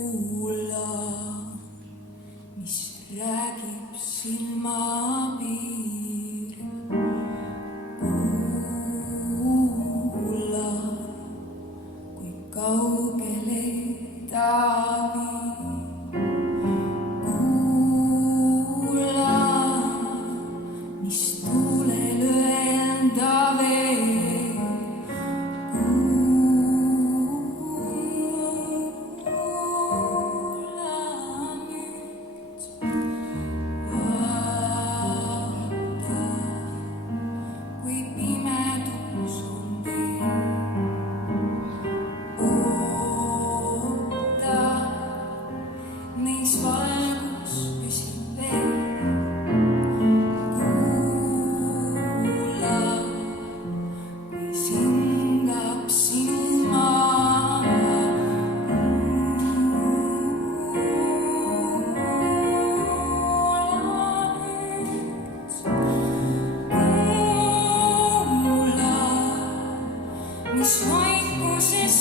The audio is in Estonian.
kuula, mis räägib silmapiir. Kuula, kui kaugele ta viib. Kuula, mis tuulel õendab veel. Kuula nüüd, vaata, kui pimedus on veel. Oota, neis valgus püsib veel. Kuula, kui singab sinu maa. Kuula, mis vaikuses